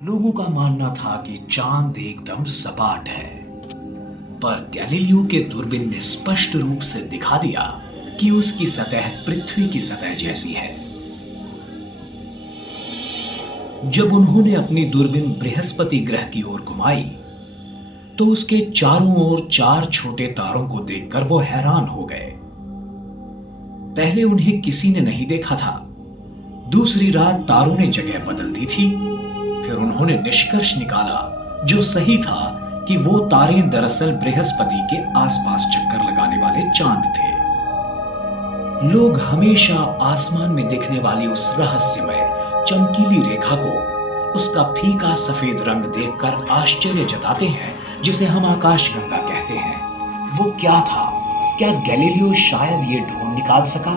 लोगों का मानना था कि चांद एकदम सपाट है, पर गैलीलियो के दूरबीन ने स्पष्ट रूप से दिखा दिया कि उसकी सतह पृथ्वी की सतह जैसी है। जब उन्होंने अपनी दूरबीन बृहस्पति ग्रह की ओर घुमाई, तो उसके चारों ओर चार छोटे तारों को देखकर वो हैरान हो गए। पहले उन्हें किसी ने नहीं देखा था। दूसरी रात तारों ने जगह बदल दी थी। फिर उन्होंने निष्कर्ष निकाला, जो सही था, कि वो तारे दरअसल बृहस्पति के आसपास चक्कर लगाने वाले चांद थे। लोग हमेशा आसमान में दिखने वाली उस रहस्यमय चमकीली रेखा को, उसका फीका सफेद रंग देखकर आश्चर्य जताते हैं, जिसे हम आकाशगंगा कहते हैं। वो क्या था? क्या गैलीलियो शायद ये ढूंढ निकाल सका?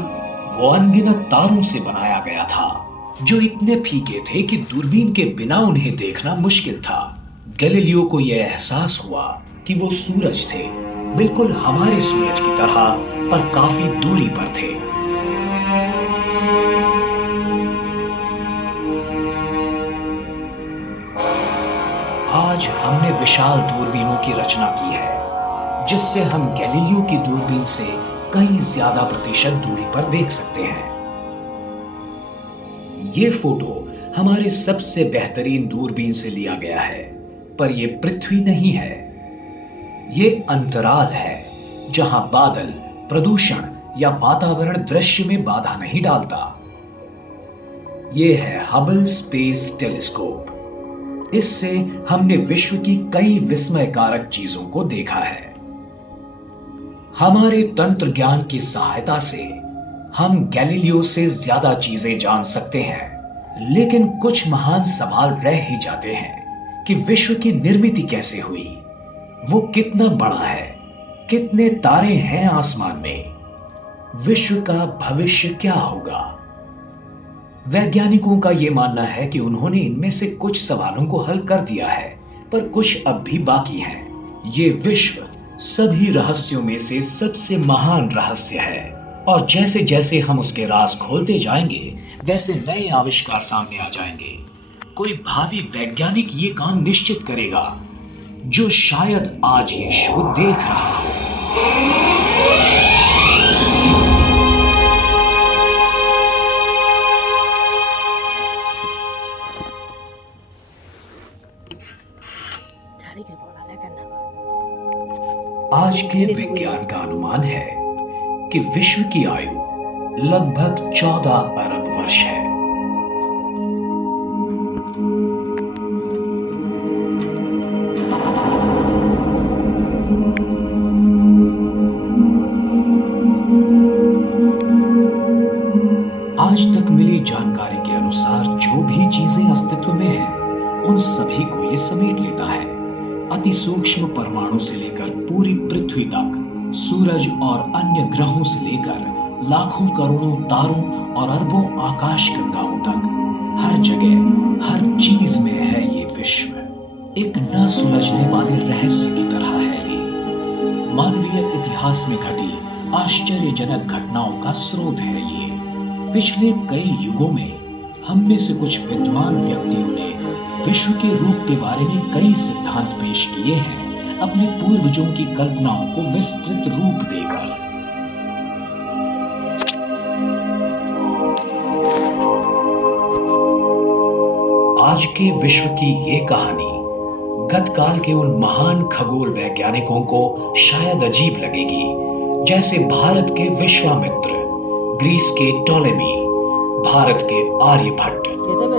वो अनगिनत तारों से बनाया गया था, जो इतने फीके थे कि दूरबीन के बिना उन्हें देखना मुश्किल था। गैलीलियो को यह एहसास हुआ कि वो सूरज थे, बिल्कुल हमारे सूरज की तरह, पर काफी दूरी पर थे। आज हमने विशाल दूरबीनों की रचना की है, जिससे हम गैलीलियो की दूरबीन से कई ज्यादा प्रतिशत दूरी पर देख सकते हैं। ये फोटो हमारे सबसे बेहतरीन दूरबीन से लिया गया है, पर यह पृथ्वी नहीं है। ये अंतराल है, जहां बादल, प्रदूषण या वातावरण दृश्य में बाधा नहीं डालता। यह है हबल स्पेस टेलीस्कोप। इससे हमने विश्व की कई विस्मयकारक चीजों को देखा है। हमारे तंत्र ज्ञान की सहायता से हम गैलीलियो से ज्यादा चीजें जान सकते हैं, लेकिन कुछ महान सवाल रह ही जाते हैं कि विश्व की निर्मिति कैसे हुई, वो कितना बड़ा है, कितने तारे हैं आसमान में, विश्व का भविष्य क्या होगा। वैज्ञानिकों का यह मानना है कि उन्होंने इनमें से कुछ सवालों को हल कर दिया है, पर कुछ अब भी बाकी हैं। ये विश्व सभी रहस्यों में से सबसे महान रहस्य है, और जैसे जैसे हम उसके राज खोलते जाएंगे, वैसे नए आविष्कार सामने आ जाएंगे। कोई भावी वैज्ञानिक ये काम निश्चित करेगा, जो शायद आज ये शो देख रहा हो। आज के विज्ञान का अनुमान है कि विश्व की आयु लगभग 14 अरब वर्ष है। आज तक मिली जानकारी के अनुसार जो भी चीजें अस्तित्व में हैं, उन सभी को ये समेट लेता है। अति सूक्ष्म परमाणु से लेकर पूरी पृथ्वी तक, सूरज और अन्य ग्रहों से लेकर लाखों करोड़ों तारों और अरबों आकाश गंगाओं तक, हर जगह, हर चीज में है ये विश्व। एक न सुलझने वाले रहस्य की तरह है ये। मानवीय इतिहास में घटी आश्चर्यजनक घटनाओं का स्रोत है ये। पिछले कई युगों में हम में से कुछ विद्वान व्यक्तियों ने विश्व के रूप के बारे में कई सिद्धांत पेश किए हैं, अपने पूर्वजों की कल्पनाओं को विस्तृत रूप देकर। आज के विश्व की ये कहानी गतकाल के उन महान खगोल वैज्ञानिकों को शायद अजीब लगेगी, जैसे भारत के विश्वामित्र, ग्रीस के टॉलेमी, भारत के आर्यभट्ट,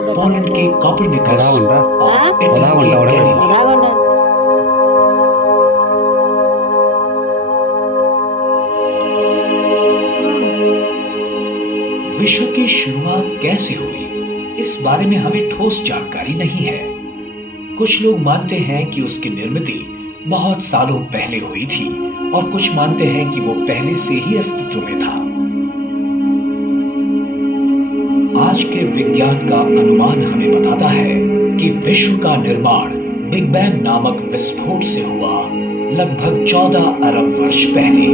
पोलैंड के कोपरनिकस और इटली के गैलीलियो। विश्व की शुरुआत कैसे हुई, इस बारे में हमें ठोस जानकारी नहीं है। कुछ लोग मानते हैं कि उसकी निर्मिति बहुत सालों पहले हुई थी, और कुछ मानते हैं कि वो पहले से ही अस्तित्व में था। आज के विज्ञान का अनुमान हमें बताता है कि विश्व का निर्माण बिग बैंग नामक विस्फोट से हुआ, लगभग 14 अरब वर्ष पहले।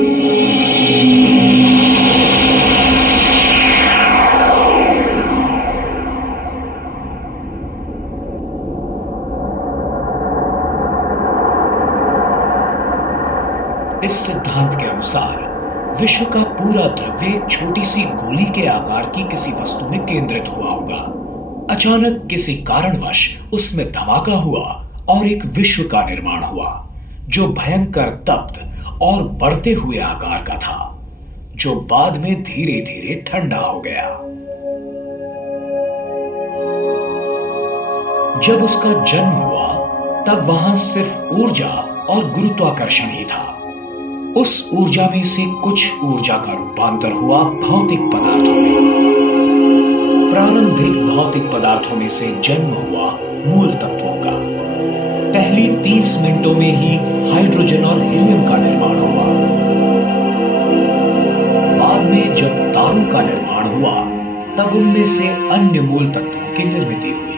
इस सिद्धांत के अनुसार विश्व का पूरा द्रव्य एक छोटी सी गोली के आकार की किसी वस्तु में केंद्रित हुआ होगा। अचानक किसी कारणवश उसमें धमाका हुआ और एक विश्व का निर्माण हुआ जो भयंकर तप्त और बढ़ते हुए आकार का था, जो बाद में धीरे धीरे ठंडा हो गया। जब उसका जन्म हुआ तब वहां सिर्फ ऊर्जा और गुरुत्वाकर्षण ही था। उस ऊर्जा में से कुछ ऊर्जा का रूपांतर हुआ भौतिक पदार्थों में। प्रारंभिक भौतिक पदार्थों में से जन्म हुआ मूल तत्वों का। पहली 30 मिनटों में ही हाइड्रोजन और हीलियम का निर्माण हुआ। बाद में जब तारों का निर्माण हुआ तब उनमें से अन्य मूल तत्वों की निर्मित हुई।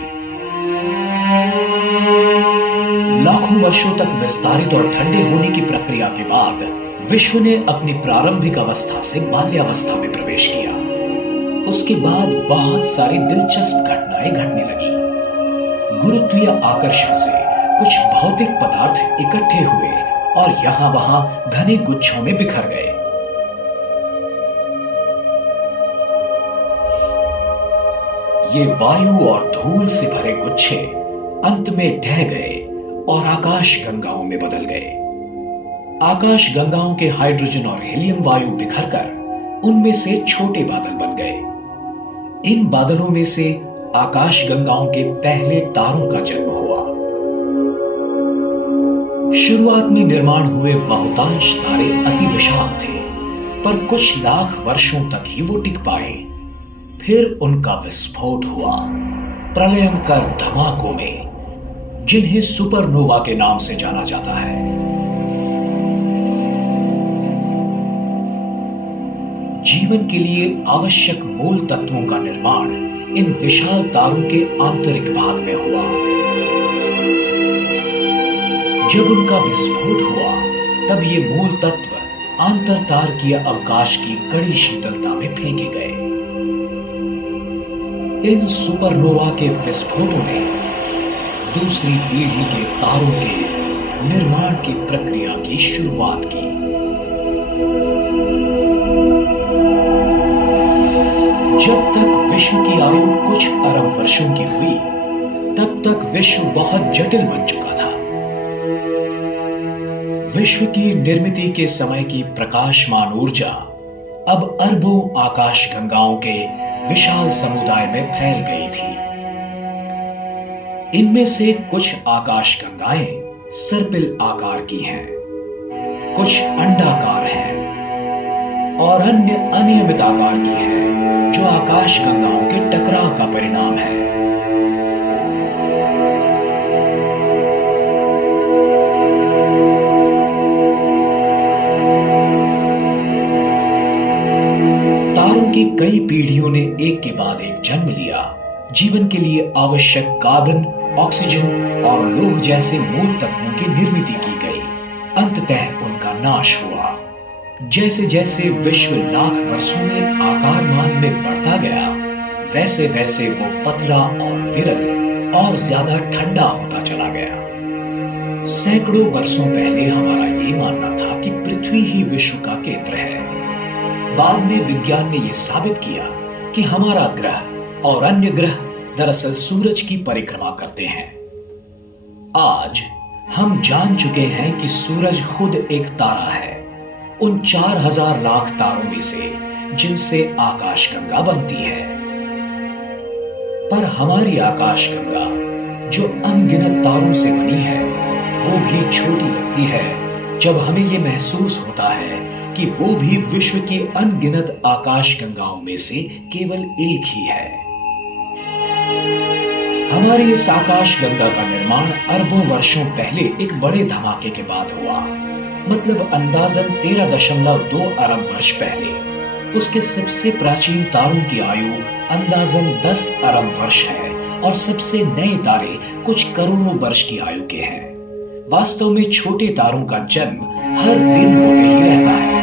लाखों वर्षों तक विस्तारित और ठंडे होने की प्रक्रिया के बाद विश्व ने अपनी प्रारंभिक अवस्था से बाल्यावस्था में प्रवेश किया। उसके बाद बहुत सारी दिलचस्प घटनाएं घटने लगी। गुरुत्वीय आकर्षण से कुछ भौतिक पदार्थ इकट्ठे हुए और यहां वहां घने गुच्छों में बिखर गए। ये वायु और धूल से भरे गुच्छे अंत में ढह गए और आकाश गंगाओं में बदल गए। आकाश गंगाओं के हाइड्रोजन और हीलियम वायु बिखरकर उनमें से छोटे बादल बन गए। इन बादलों में से आकाश गंगाओं के पहले तारों का जन्म हुआ। शुरुआत में निर्माण हुए बहुतांश तारे अति विशाल थे, पर कुछ लाख वर्षों तक ही वो टिक पाए। फिर उनका विस्फोट हुआ प्रलयंकर धमाकों में, जिन्हें सुपरनोवा के नाम से जाना जाता है। जीवन के लिए आवश्यक मूल तत्वों का निर्माण इन विशाल तारों के आंतरिक भाग में हुआ। जब उनका विस्फोट हुआ तब ये मूल तत्व आंतरतारकीय अवकाश की कड़ी शीतलता में फेंके गए। इन सुपरनोवा के विस्फोटों ने दूसरी पीढ़ी के तारों के निर्माण की प्रक्रिया की शुरुआत की। जब तक विश्व की आयु कुछ अरब वर्षों की हुई, तब तक विश्व बहुत जटिल बन चुका था। विश्व की निर्मिति के समय की प्रकाशमान ऊर्जा अब अरबों आकाश गंगाओं के विशाल समुदाय में फैल गई थी। इनमें से कुछ आकाश गंगाएं सर्पिल आकार की हैं, कुछ अंडाकार हैं और अन्य अनियमित आकार की हैं, जो आकाश गंगाओं के टकराव का परिणाम है। तारों की कई पीढ़ियों ने एक के बाद एक जन्म लिया। जीवन के लिए आवश्यक कार्बन, ऑक्सीजन और लौह जैसे मूल तत्वों की निर्मित की गई। अंततः उनका नाश हुआ। जैसे जैसे विश्व लाख वर्षों में आकारमान में बढ़ता गया, वैसे वैसे वो पतला और विरल और ज्यादा ठंडा होता चला गया। सैकड़ों वर्षों पहले हमारा ये मानना था कि पृथ्वी ही विश्व का केंद्र है। बाद में विज्ञान ने यह साबित किया कि हमारा ग्रह और अन्य ग्रह दरअसल सूरज की परिक्रमा करते हैं। आज हम जान चुके हैं कि सूरज खुद एक तारा है, उन 4000 लाख तारों में से जिनसे आकाशगंगा बनती है। पर हमारी आकाशगंगा जो अनगिनत तारों से बनी है, वो भी छोटी लगती है जब हमें यह महसूस होता है कि वो भी विश्व की अनगिनत आकाशगंगाओं में से केवल एक ही है। हमारी इस आकाशगंगा का निर्माण अरबों वर्षों पहले एक बड़े धमाके के बाद हुआ। मतलब अंदाजन 13.2 अरब वर्ष पहले। उसके सबसे प्राचीन तारों की आयु अंदाजन 10 अरब वर्ष है और सबसे नए तारे कुछ करोड़ों वर्ष की आयु के हैं। वास्तव में छोटे तारों का जन्म हर दिन होते ही रहता है।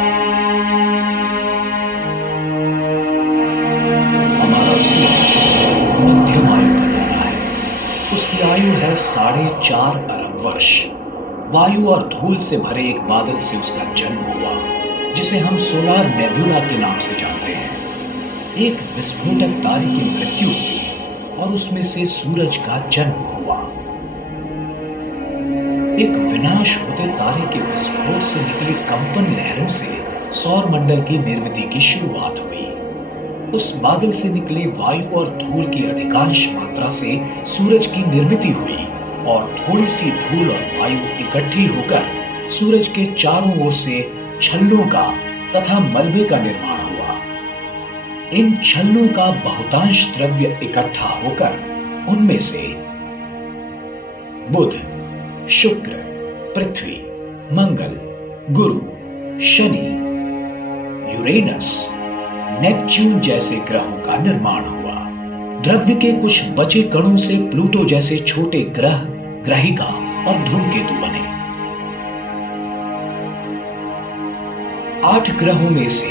हमारा सूरज मध्यम आयु का तारा है। उसकी आयु है 4.5 अरब वर्ष। वायु और धूल से भरे एक बादल से उसका जन्म हुआ, जिसे हम सोलार नेबुला के नाम से जानते हैं। एक विस्फोटक तारे की मृत्यु हुई और उसमें से सूरज का जन्म हुआ। एक विनाश होते तारे के विस्फोट से निकली कंपन लहरों से सौर मंडल की निर्मिति की शुरुआत हुई। उस बादल से निकले वायु और धूल की अधिकांश मात्रा से सूरज की निर्मिति हुई और थोड़ी सी धूल और वायु इकट्ठी होकर सूरज के चारों ओर से छल्लों का तथा मलबे का निर्माण हुआ। इन छल्लों का बहुतांश द्रव्य इकट्ठा होकर उनमें से बुध, शुक्र, पृथ्वी, मंगल, गुरु, शनि, यूरेनस, नेपच्यून जैसे ग्रहों का निर्माण हुआ। द्रव्य के कुछ बचे कणों से प्लूटो जैसे छोटे ग्रह, ग्रहिका और धूमकेतु बने। 8 ग्रहों में से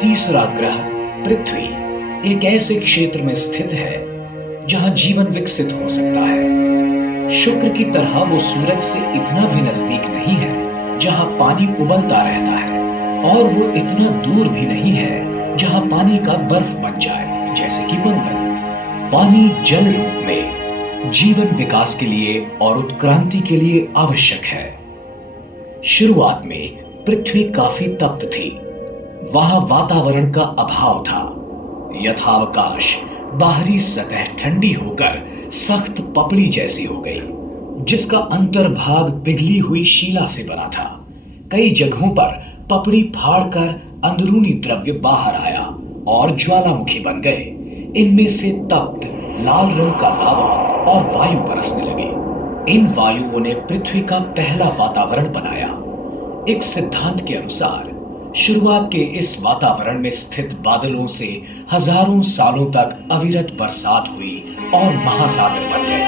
तीसरा ग्रह पृथ्वी एक ऐसे क्षेत्र में स्थित है जहां जीवन विकसित हो सकता है। शुक्र की तरह वो सूरज से इतना भी नजदीक नहीं है जहां पानी उबलता रहता है, और वो इतना दूर भी नहीं है जहां पानी का बर्फ बन जाए, जैसे कि मंगल। पानी जल रूप में जीवन विकास के लिए और उत्क्रांति के लिए आवश्यक है। शुरुआत में पृथ्वी काफी तप्त थी। वहां वातावरण का अभाव था। यथावकाश बाहरी सतह ठंडी होकर सख्त पपड़ी जैसी हो गई, जिसका अंतर्भाग पिघली हुई शिला से बना था। कई जगहों पर पपड़ी फाड़कर अंदरूनी द्रव्य बाहर आया और ज्वालामुखी बन गए। इनमें से तप्त लाल रंग का लावा और वायु बरसने लगे। इन वायुओं ने पृथ्वी का पहला वातावरण बनाया। एक सिद्धांत के अनुसार शुरुआत के इस वातावरण में स्थित बादलों से हजारों सालों तक अविरत बरसात हुई और महासागर बन गए।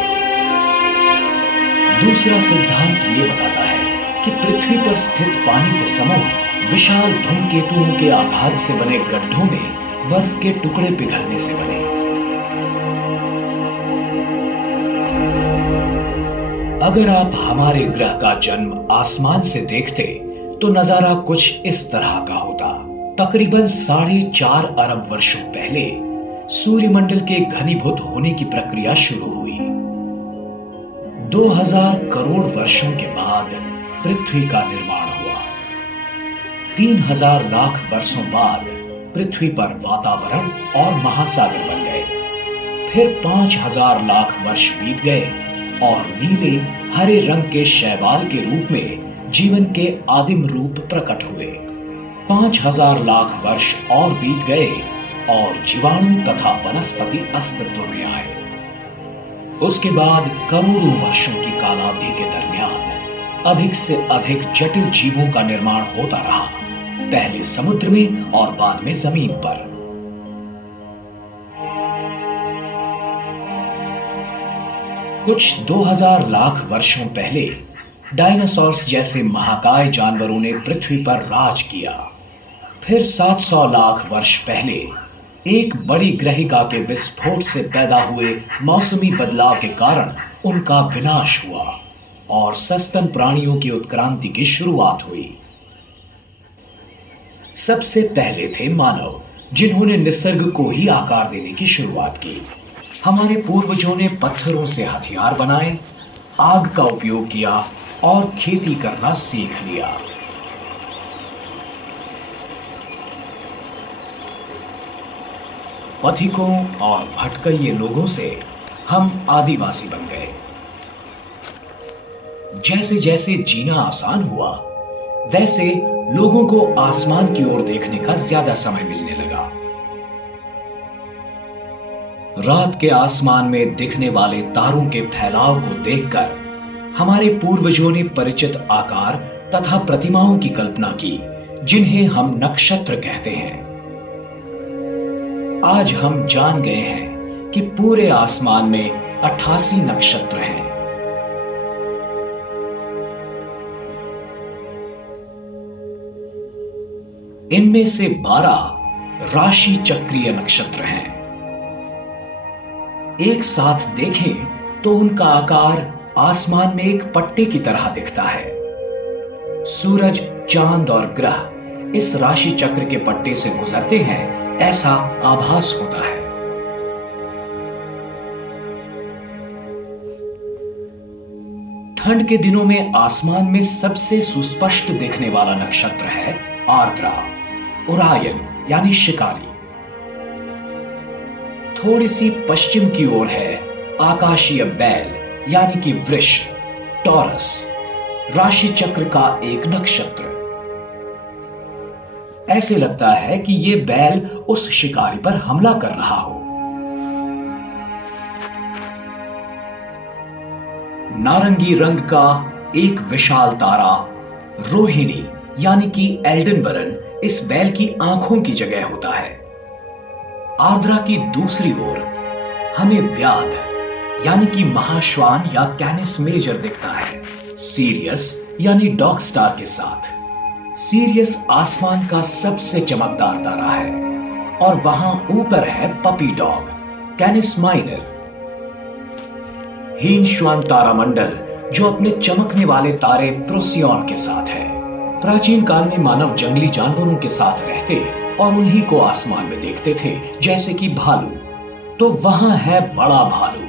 दूसरा सिद्धांत ये बताता है कि पृथ्वी पर स्थित पानी के समूह विशाल धूमकेतुओं के आघात से बने गड्ढों में बर्फ के टुकड़े पिघलने से बने। अगर आप हमारे ग्रह का जन्म आसमान से देखते तो नजारा कुछ इस तरह का होता। तकरीबन 4.5 अरब वर्षों पहले सूर्यमंडल के घनीभूत होने की प्रक्रिया शुरू हुई। 2000 करोड़ वर्षों के बाद पृथ्वी का निर्माण हुआ। 3000 लाख वर्षों बाद पृथ्वी पर वातावरण और महासागर बन गए। फिर 5000 लाख वर्ष बीत गए और नीले हरे रंग के शैवाल के रूप में जीवन के आदिम रूप प्रकट हुए। 5000 लाख वर्ष और बीत गए और जीवाणु तथा वनस्पति अस्तित्व में आए। उसके बाद करोड़ों वर्षों की कालावधि के दरमियान अधिक से अधिक जटिल जीवों का निर्माण होता रहा, पहले समुद्र में और बाद में जमीन पर। कुछ 2000 लाख वर्षों पहले डायनासोर्स जैसे महाकाय जानवरों ने पृथ्वी पर राज किया। फिर 700 लाख वर्ष पहले एक बड़ी ग्रहिका के विस्फोट से पैदा हुए मौसमी बदलाव के कारण उनका विनाश हुआ और सस्तन प्राणियों की उत्क्रांति की शुरुआत हुई। सबसे पहले थे मानव, जिन्होंने निसर्ग को ही आकार देने की शुरुआत की। हमारे पूर्वजों ने पत्थरों से हथियार बनाए, आग का उपयोग किया और खेती करना सीख लिया। पथिकों और भटकइये लोगों से हम आदिवासी बन गए। जैसे जैसे जीना आसान हुआ, वैसे लोगों को आसमान की ओर देखने का ज्यादा समय मिलने लगा। रात के आसमान में दिखने वाले तारों के फैलाव को देखकर हमारे पूर्वजों ने परिचित आकार तथा प्रतिमाओं की कल्पना की, जिन्हें हम नक्षत्र कहते हैं। आज हम जान गए हैं कि पूरे आसमान में 88 नक्षत्र हैं। इनमें से 12 राशि चक्रीय नक्षत्र हैं। एक साथ देखें तो उनका आकार आसमान में एक पट्टे की तरह दिखता है। सूरज, चांद और ग्रह इस राशि चक्र के पट्टे से गुजरते हैं, ऐसा आभास होता है। ठंड के दिनों में आसमान में सबसे सुस्पष्ट दिखने वाला नक्षत्र है आर्द्रा, ओरायन यानी शिकारी। थोड़ी सी पश्चिम की ओर है आकाशीय बैल यानी कि वृष, टॉरस, राशि चक्र का एक नक्षत्र। ऐसे लगता है कि यह बैल उस शिकारी पर हमला कर रहा हो। नारंगी रंग का एक विशाल तारा रोहिणी यानी कि एल्डनबरन इस बैल की आंखों की जगह होता है। आर्द्रा की दूसरी ओर हमें व्याध यानी कि महाश्वान या कैनिस मेजर दिखता है, सीरियस यानी डॉग स्टार के साथ। सीरियस आसमान का सबसे चमकदार तारा है और वहां ऊपर है पपी डॉग, कैनिस माइनर। हीन श्वान तारामंडल जो अपने चमकने वाले तारे प्रोसियन के साथ है। प्राचीन काल में मानव जंगली जानवरों के साथ रहते और उन्हीं को आसमान में देखते थे, जैसे कि भालू। तो वहां है बड़ा भालू,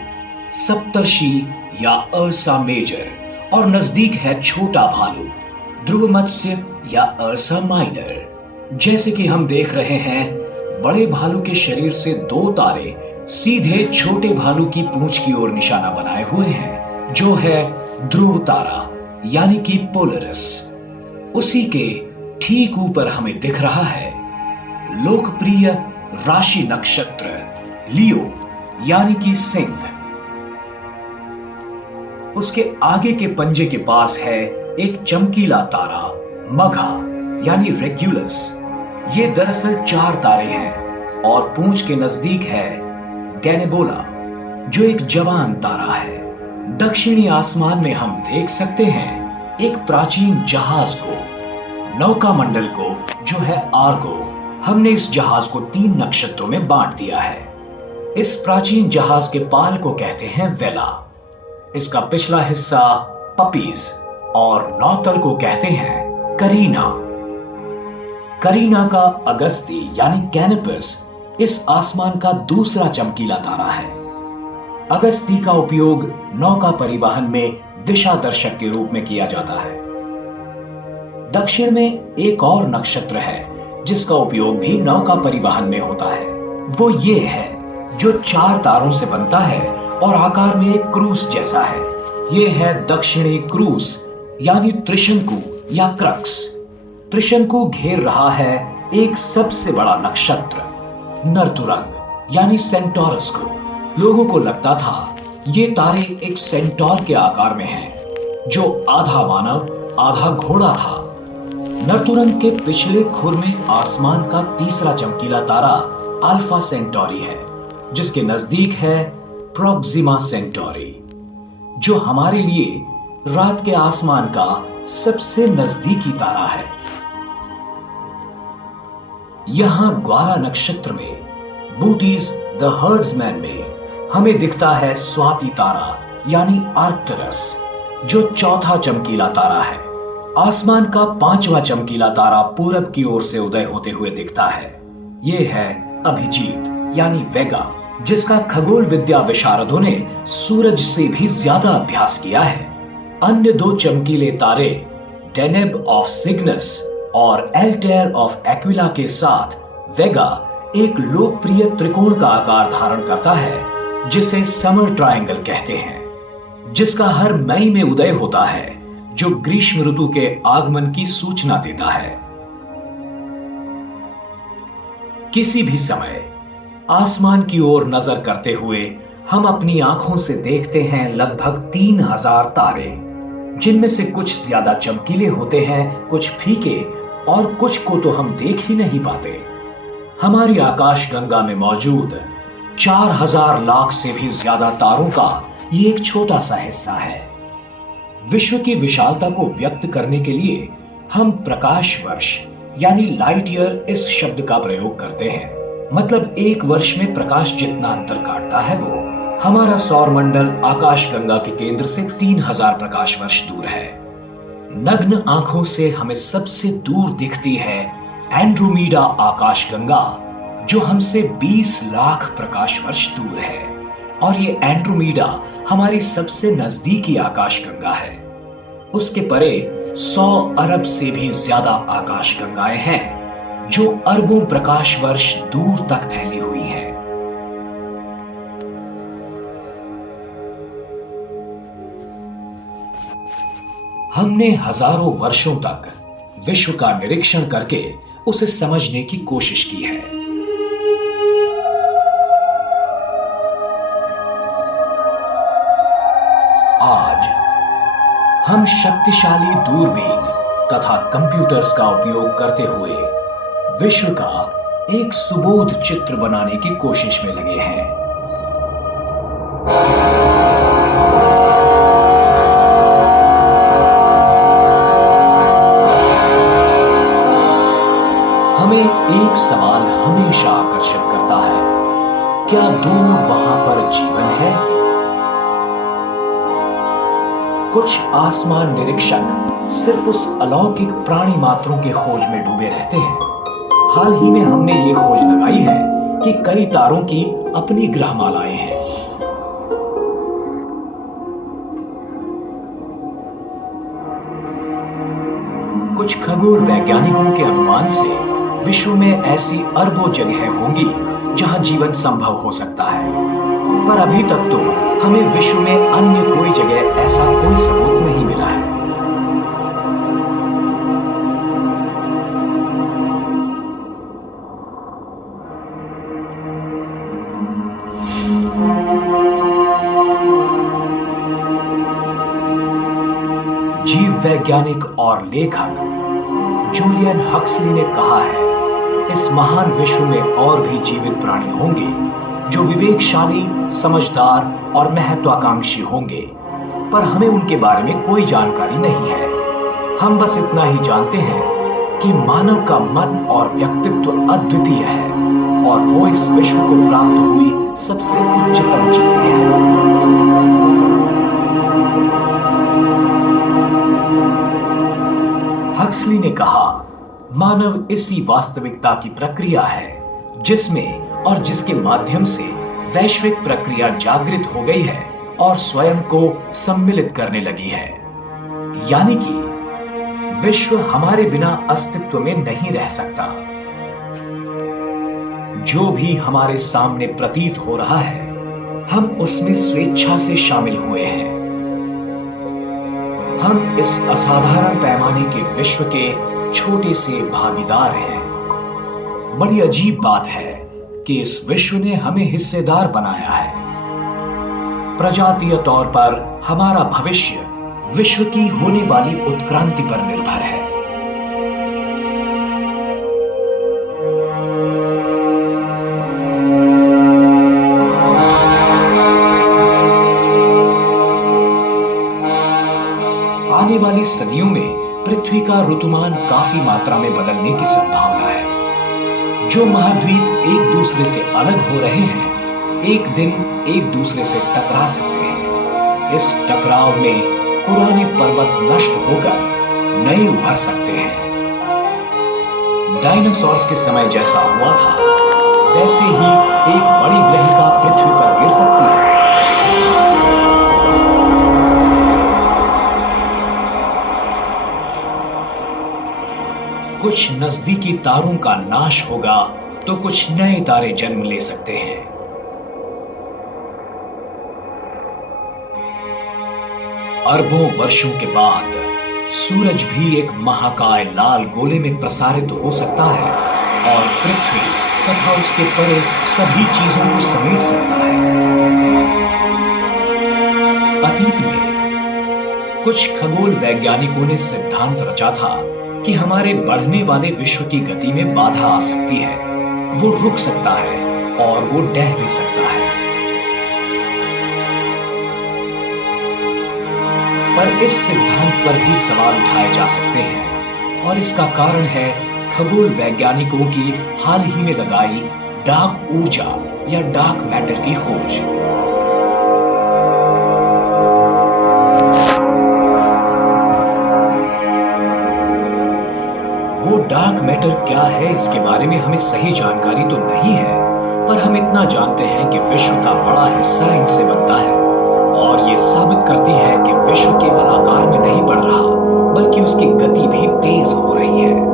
सप्तर्षि या अर्सा मेजर, और नजदीक है छोटा भालू, ध्रुव मत्स्य या अर्सा माइनर। जैसे कि हम देख रहे हैं, बड़े भालू के शरीर से दो तारे सीधे छोटे भालू की पूंछ की ओर निशाना बनाए हुए हैं, जो है ध्रुव तारा यानी कि पोलरिस। उसी के ठीक ऊपर हमें दिख रहा है लोकप्रिय राशि नक्षत्र लियो यानी कि सिंह। उसके आगे के पंजे के पास है एक चमकीला तारा मघा यानी रेग्युलस। ये दरअसल 4 तारे हैं और पूंछ के नजदीक है गैनेबोला जो एक जवान तारा है। दक्षिणी आसमान में हम देख सकते हैं एक प्राचीन जहाज को, नौका मंडल को, जो है आर्गो। हमने इस जहाज को 3 नक्षत्रों में बांट दिया है। इस प्राचीन जहाज के पाल को कहते हैं वेला, इसका पिछला हिस्सा पपीज और नौतल को कहते हैं करीना। करीना का अगस्ती यानी कैनपस इस आसमान का दूसरा चमकीला तारा है। अगस्ती का उपयोग नौका परिवहन में दिशा दर्शक के रूप में किया जाता है। दक्षिण में एक और नक्षत्र है जिसका उपयोग भी नौका परिवहन में होता है। वो ये है जो 4 तारों से बनता है और आकार में एक क्रूस जैसा है। ये है दक्षिणी क्रूस यानी त्रिशंकु या क्रक्स। त्रिशंकु घेर रहा है एक सबसे बड़ा नक्षत्र नर्तुरंग यानी सेंटोरस को। लोगों को लगता था ये तारे एक सेंटोर के आकार में हैं, जो आधा मानव आधा घोड़ा था। नर्तुरंग के पिछले खुर में आसमान का तीसरा चमकीला तारा अल्फा सेंटोरी है, जिसके नजदीक है प्रोक्सिमा सेंटोरी, जो हमारे लिए रात के आसमान का सबसे नजदीकी तारा है। यहां ग्वारा नक्षत्र में बूटीज द हर्ड्समैन में हमें दिखता है स्वाति तारा यानी आर्कटरस, जो चौथा चमकीला तारा है। आसमान का 5वां चमकीला तारा पूरब की ओर से उदय होते हुए दिखता है। यह है अभिजीत यानी वेगा, जिसका खगोल विद्या विशारदों ने सूरज से भी ज्यादा अभ्यास किया है। अन्य 2 चमकीले तारे डेनेब ऑफ सिग्नस और एल्टेयर ऑफ एक्विला के साथ वेगा एक लोकप्रिय त्रिकोण का आकार धारण करता है, जिसे समर ट्रायंगल कहते हैं, जिसका हर मई में उदय होता है, जो ग्रीष्म ऋतु के आगमन की सूचना देता है। किसी भी समय आसमान की ओर नजर करते हुए हम अपनी आंखों से देखते हैं लगभग 3000 तारे, जिनमें से कुछ ज्यादा चमकीले होते हैं, कुछ फीके और कुछ को तो हम देख ही नहीं पाते। हमारी आकाश गंगा में मौजूद 4000 लाख से भी ज्यादा तारों का ये एक छोटा सा हिस्सा है। विश्व की विशालता को व्यक्त करने के लिए हम प्रकाश वर्ष यानी लाइट ईयर इस शब्द का प्रयोग करते हैं। मतलब एक वर्ष में प्रकाश जितना अंतर काटता है वो। हमारा सौर मंडल आकाश गंगा के केंद्र से 3000 प्रकाश वर्ष दूर है। नग्न आंखों से हमें सबसे दूर दिखती है एंड्रोमीडा आकाशगंगा, जो हमसे 20 लाख प्रकाश वर्ष दूर है। और ये एंड्रोमीडा हमारी सबसे नजदीकी आकाशगंगा है। उसके परे 100 अरब से भी ज्यादा आकाशगंगाएं हैं, जो अरबों प्रकाश वर्ष दूर तक फैली हुई हैं। हमने हजारों वर्षों तक विश्व का निरीक्षण करके उसे समझने की कोशिश की है। आज हम शक्तिशाली दूरबीन तथा कंप्यूटर्स का उपयोग करते हुए विश्व का एक सुबोध चित्र बनाने की कोशिश में लगे हैं। हमें एक सवाल हमेशा आकर्षित करता है, क्या दूर वहां पर जीवन है? कुछ आसमान निरीक्षक सिर्फ उस अलौकिक प्राणी मात्रों के खोज में डूबे रहते हैं। हाल ही में हमने ये खोज लगाई है कि कई तारों की अपनी ग्रहमालाएं हैं। कुछ खगोल वैज्ञानिकों के अनुमान से विश्व में ऐसी अरबों जगह होंगी जहां जीवन संभव हो सकता है, पर अभी तक तो हमें विश्व में अन्य कोई जगह ऐसा कोई सबूत नहीं मिला है। जीव वैज्ञानिक और लेखक जूलियन हक्सली ने कहा है, इस महान विश्व में और भी जीवित प्राणी होंगे जो विवेकशाली, समझदार और महत्वाकांक्षी होंगे, पर हमें उनके बारे में कोई जानकारी नहीं है। हम बस इतना ही जानते हैं कि मानव का मन और व्यक्तित्व अद्वितीय है और वो इस विश्व को प्राप्त हुई सबसे उच्चतम चीजें हैं। हक्सली ने कहा, मानव इसी वास्तविकता की प्रक्रिया है जिसमें और जिसके माध्यम से वैश्विक प्रक्रिया जागृत हो गई है और स्वयं को सम्मिलित करने लगी है। यानी कि विश्व हमारे बिना अस्तित्व में नहीं रह सकता। जो भी हमारे सामने प्रतीत हो रहा है, हम उसमें स्वेच्छा से शामिल हुए हैं। हम इस असाधारण पैमाने के विश्व के छोटे से भागीदार हैं। बड़ी अजीब बात है कि इस विश्व ने हमें हिस्सेदार बनाया है। प्रजातीय तौर पर हमारा भविष्य विश्व की होने वाली उत्क्रांति पर निर्भर है। आने वाली सदियों में पृथ्वी का ऋतुमान काफी मात्रा में बदलने की संभावना है। जो महाद्वीप एक दूसरे से अलग हो रहे हैं, एक दिन एक दूसरे से टकरा सकते हैं। इस टकराव में पुराने पर्वत नष्ट होकर नए उभर सकते हैं। डायनासोर्स के समय जैसा हुआ था, वैसे ही एक बड़ी ग्रहिका पृथ्वी पर गिर सकती है। कुछ नजदीकी तारों का नाश होगा तो कुछ नए तारे जन्म ले सकते हैं। अरबों वर्षों के बाद सूरज भी एक महाकाय लाल गोले में प्रसारित हो सकता है और पृथ्वी तथा उसके परे सभी चीजों को समेट सकता है। अतीत में कुछ खगोल वैज्ञानिकों ने सिद्धांत रचा था कि हमारे बढ़ने वाले विश्व की गति में बाधा आ सकती है। वो रुक सकता है और वो डह भी सकता है। पर इस सिद्धांत पर भी सवाल उठाए जा सकते हैं और इसका कारण है खगोल वैज्ञानिकों की हाल ही में लगाई डार्क ऊर्जा या डार्क मैटर की खोज। डार्क मैटर क्या है इसके बारे में हमें सही जानकारी तो नहीं है, पर हम इतना जानते हैं कि विश्व का बड़ा हिस्सा इनसे बनता है और ये साबित करती है कि विश्व केवल आकार में नहीं बढ़ रहा, बल्कि उसकी गति भी तेज हो रही है।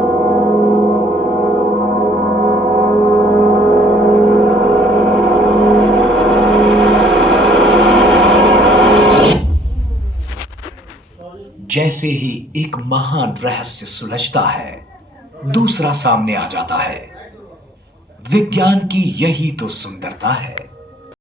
जैसे ही एक महान रहस्य सुलझता है, दूसरा सामने आ जाता है। विज्ञान की यही तो सुंदरता है।